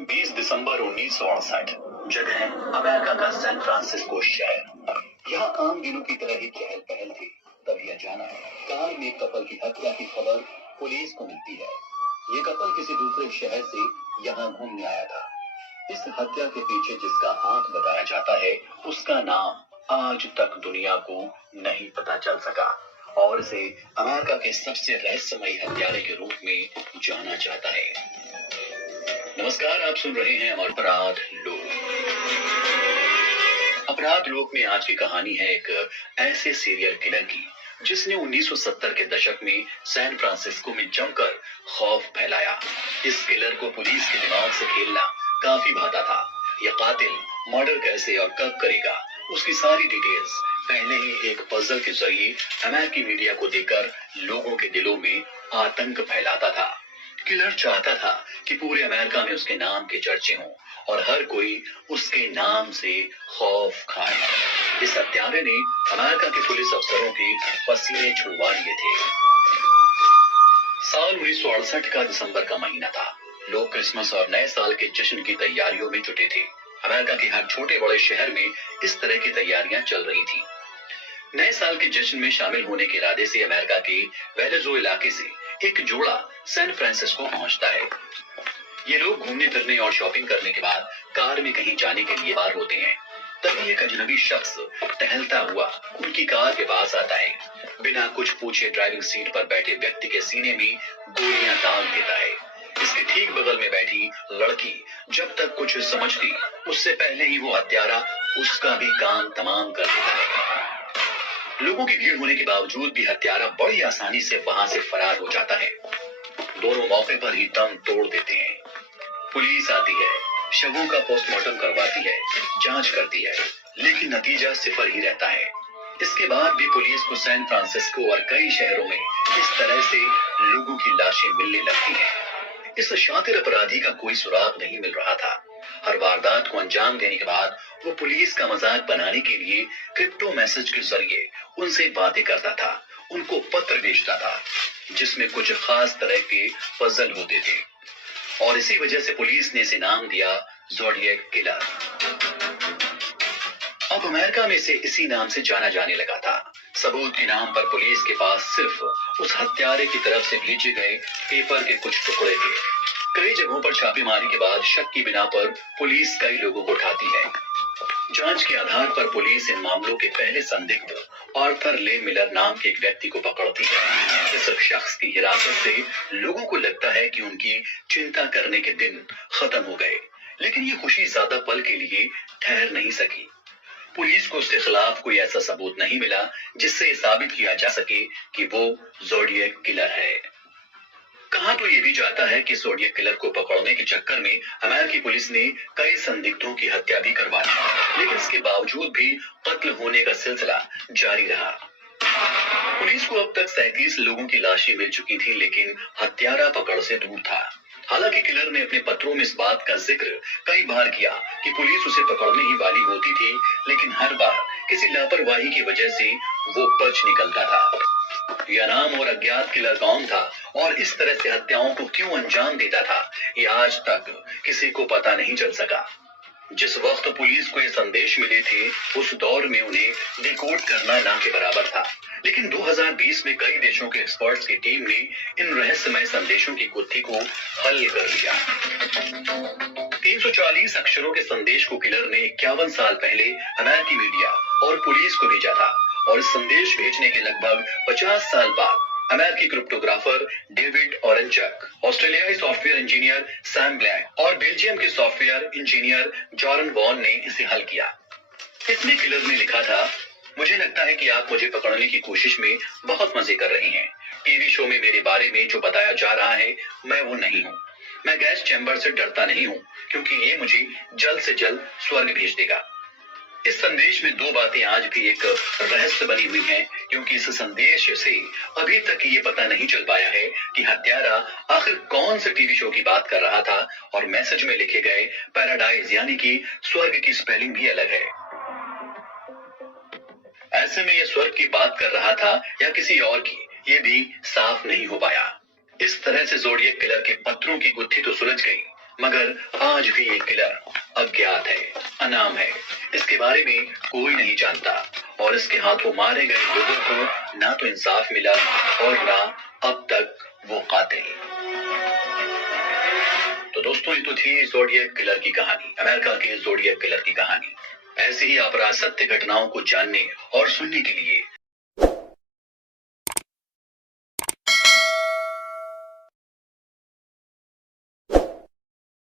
20 दिसंबर 1968। जगह अमेरिका का San Francisco शहर। यहाँ आम दिनों की तरह ही चहल पहल थी। तभी अचानक कार में एक कपल की हत्या की खबर पुलिस को मिलती है। ये कपल किसी दूसरे शहर से यहाँ घूमने आया था। इस हत्या के पीछे जिसका हाथ बताया जाता है, उसका नाम आज तक दुनिया को नहीं पता चल सका और इसे अमेरिका के सबसे रहस्यमयी हत्यारे के रूप में जाना जाता है। नमस्कार, आप सुन रहे हैं अपराध लोक। अपराध लोक में आज की कहानी है एक ऐसे सीरियल किलर की जिसने 1970 के दशक में सैन फ्रांसिस्को में जमकर खौफ फैलाया। इस किलर को पुलिस के दिमाग से खेलना काफी भाता था। यह कातिल मर्डर कैसे और कब करेगा, उसकी सारी डिटेल्स पहले ही एक पजल के जरिए अमेरिकी मीडिया को देकर लोगों के दिलों में आतंक फैलाता था। किलर चाहता था कि पूरे अमेरिका में उसके नाम के चर्चे हों और हर कोई उसके नाम से खौफ खाए। इस हत्यारे ने अमेरिका के पुलिस अफसरों के पसीने छुड़वा लिए थे। साल 1968 का दिसंबर का महीना था। लोग क्रिसमस और नए साल के जश्न की तैयारियों में जुटे थे। अमेरिका के हर छोटे बड़े शहर में इस तरह की तैयारियां चल रही थी। नए साल के जश्न में शामिल होने के इरादे से अमेरिका के वेलेजो इलाके से एक जोड़ा सैन फ्रांसिस्को पहुंचता है। ये लोग घूमने फिरने और शॉपिंग करने के बाद कार में कहीं जाने के लिए पार होते हैं। तभी एक अजनबी शख्स टहलता हुआ उनकी कार के पास आता है। बिना कुछ पूछे ड्राइविंग सीट पर बैठे व्यक्ति के सीने में गोलियां दाग देता है। इसके ठीक बगल में बैठी लड़की जब तक कुछ समझती, उससे पहले ही वो हत्यारा उसका भी काम तमाम कर देता है। लोगों की भीड़ होने के बावजूद भी हत्यारा बड़ी आसानी से वहां से फरार हो जाता है। दोनों मौके पर ही दम तोड़ देते हैं। पुलिस आती है, शवों का पोस्टमार्टम करवाती है, जांच करती है, लेकिन नतीजा सिफर ही रहता है। इसके बाद भी पुलिस को सैन फ्रांसिस्को और कई शहरों में इस तरह से लोगों की लाशें मिलने लगती हैं। इस शातिर अपराधी का कोई सुराग नहीं मिल रहा था। हर वारदात को अंजाम देने के बाद वो पुलिस का मजाक बनाने के लिए क्रिप्टो मैसेज के जरिए उनसे बातें करता था, उनको पत्र भेजता था जिसमें कुछ खास तरह के पजल होते थे और इसी वजह से पुलिस ने इसे नाम दिया ज़ोडिएक किलर। अब अमेरिका में इसे इसी नाम से जाना जाने लगा था। सबूत के नाम पर पुलिस के पास सिर्फ उस हत्यारे की तरफ से भेजे गए पेपर के कुछ टुकड़े थे। कई जगहों पर छापेमारी के बाद शक की बिना पर पुलिस कई लोगों को उठाती है। जांच के आधार पर पुलिस इन मामलों के पहले संदिग्ध आर्थर ले मिलर नाम के एक व्यक्ति को पकड़ती है। इस शख्स की हिरासत से लोगों को लगता है कि उनकी चिंता करने के दिन खत्म हो गए, लेकिन ये खुशी ज्यादा पल के लिए ठहर नहीं सकी। पुलिस को उसके खिलाफ कोई ऐसा सबूत नहीं मिला जिससे साबित किया जा सके कि वो ज़ोडिएक किलर है। कहा तो ये भी जाता है कि ज़ोडिएक किलर को पकड़ने के चक्कर में अमेरिकी पुलिस ने कई संदिग्धों की हत्या भी करवा दी, लेकिन इसके बावजूद भी कत्ल होने का सिलसिला जारी रहा। पुलिस को अब तक 37 लोगों की लाशें मिल चुकी थी, लेकिन हत्यारा पकड़ से दूर था। हालांकि किलर ने अपने पत्रों में इस बात का जिक्र कई बार किया कि पुलिस उसे पकड़ने ही वाली होती थी, लेकिन हर बार किसी लापरवाही की वजह से वो बच निकलता था। यह नाम और अज्ञात किलर कौन था और इस तरह से हत्याओं को क्यों अंजाम देता था, यह आज तक किसी को पता नहीं चल सका। जिस वक्त पुलिस को ये संदेश मिले थे, उस दौर में उन्हें डिकोड करना ना के बराबर था, लेकिन 2020 में कई देशों के एक्सपर्ट्स की टीम ने इन रहस्यमय संदेशों की गुत्थी को हल कर लिया। 340 अक्षरों के संदेश को किलर ने 51 साल पहले अमेरिकी मीडिया और पुलिस को भेजा था और इस संदेश भेजने के लगभग 50 साल बाद अमेरिकी क्रिप्टोग्राफर डेविड ऑरेंचक, ऑस्ट्रेलियाई सॉफ्टवेयर इंजीनियर सैम ब्लैक और बेल्जियम के सॉफ्टवेयर इंजीनियर जॉरन वॉन ने इसे हल किया। इसमें किलर ने लिखा था, मुझे लगता है कि आप मुझे पकड़ने की कोशिश में बहुत मजे कर रहे हैं। टीवी शो में मेरे बारे में जो बताया जा रहा है, मैं वो नहीं हूँ। मैं गैस चैम्बर से डरता नहीं हूँ, क्योंकि ये मुझे जल्द से जल्द स्वर्ग भेज देगा। इस संदेश में दो बातें आज भी एक रहस्य बनी हुई हैं, क्योंकि इस संदेश से अभी तक ये पता नहीं चल पाया है कि हत्यारा आखिर कौन से टीवी शो की बात कर रहा था और मैसेज में लिखे गए पैराडाइज यानी कि स्वर्ग की स्पेलिंग भी अलग है। ऐसे में ये स्वर्ग की बात कर रहा था या किसी और की, ये भी साफ नहीं हो पाया। इस तरह से ज़ोडिएक किलर के पत्रों की गुत्थी तो सुलझ गई, मगर आज भी ये किलर अज्ञात है, अनाम है। इसके बारे में कोई नहीं जानता और इसके हाथों मारे गए लोगों को ना तो इंसाफ मिला और ना अब तक वो कातिल। तो दोस्तों, ये तो थी ज़ोडिएक किलर की कहानी, अमेरिका के ज़ोडिएक किलर की कहानी। ऐसे ही अपराध सत्य घटनाओं को जानने और सुनने के लिए